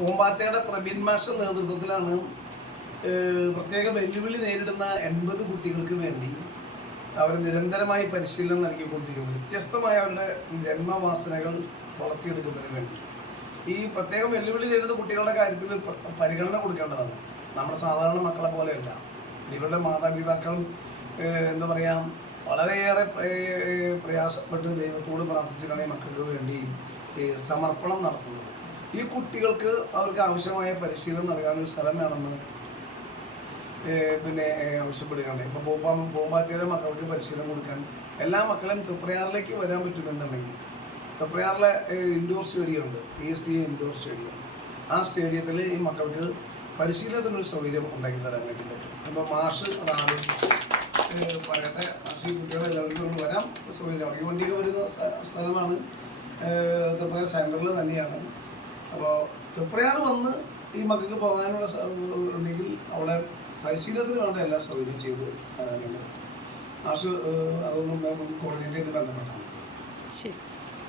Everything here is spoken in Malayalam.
പൂമ്പാറ്റയുടെ പ്രബിൻ മാഷ നേതൃത്വത്തിലാണ് പ്രത്യേക വെല്ലുവിളി നേരിടുന്ന 80 കുട്ടികൾക്ക് വേണ്ടി അവർ നിരന്തരമായി പരിശീലനം നൽകിക്കൊണ്ടിരിക്കുന്നത്. വ്യത്യസ്തമായ അവരുടെ ജന്മവാസനകൾ വളർത്തിയെടുക്കുന്നതിന് വേണ്ടി ഈ പ്രത്യേകം വെല്ലുവിളി നേരിടുന്ന കുട്ടികളുടെ കാര്യത്തിൽ പരിഗണന കൊടുക്കേണ്ടതാണ്. നമ്മുടെ സാധാരണ മക്കളെ പോലെയല്ല. ഇവരുടെ മാതാപിതാക്കൾ എന്താ പറയുക, വളരെയേറെ പ്രയാസപ്പെട്ട് ദൈവത്തോട് പ്രാർത്ഥിച്ചിട്ടാണ് ഈ മക്കൾക്ക് വേണ്ടി സമർപ്പണം നടത്തുന്നത്. ഈ കുട്ടികൾക്ക് അവർക്ക് ആവശ്യമായ പരിശീലനം നൽകാനൊരു സ്ഥലം വേണമെന്ന് പിന്നെ ആവശ്യപ്പെടുകയാണ്. ഇപ്പോൾ പൂമ്പാറ്റയുടെ മക്കൾക്ക് പരിശീലനം കൊടുക്കാൻ എല്ലാ മക്കളും തൃപ്രയാറിലേക്ക് വരാൻ പറ്റുമെന്നുണ്ടെങ്കിൽ തൃപ്രയാറിലെ ഇൻഡോർ സ്റ്റേഡിയം ഉണ്ട്, TST ഇൻഡോർ സ്റ്റേഡിയം. ആ സ്റ്റേഡിയത്തിൽ ഈ മക്കൾക്ക് പരിശീലനത്തിനൊരു സൗകര്യം ഉണ്ടാക്കി തരാൻ വേണ്ടി പറ്റും. അപ്പോൾ മാഷ് അതാദ്യം പറയട്ടെ, മാഷ് ഈ കുട്ടികളെ എല്ലാവർക്കും വരാം സൗകര്യം. ഈ വണ്ടിയൊക്കെ വരുന്ന സ്ഥലമാണ്, തൃപ്രയാർ സെൻറ്ററിൽ തന്നെയാണ്. അപ്പോൾ തൃപ്രയാർ വന്ന് ഈ മക്കൾക്ക് പോകാനുള്ള ഉണ്ടെങ്കിൽ അവിടെ പരിശീലനത്തിന് വേണ്ട എല്ലാ സൗകര്യവും ചെയ്ത് തരാൻ വേണ്ടി പറ്റും. മാഷ് അതൊന്നും കോർഡിനേറ്റ് ചെയ്ത് ബന്ധപ്പെട്ടാൽ മതി. ശരി.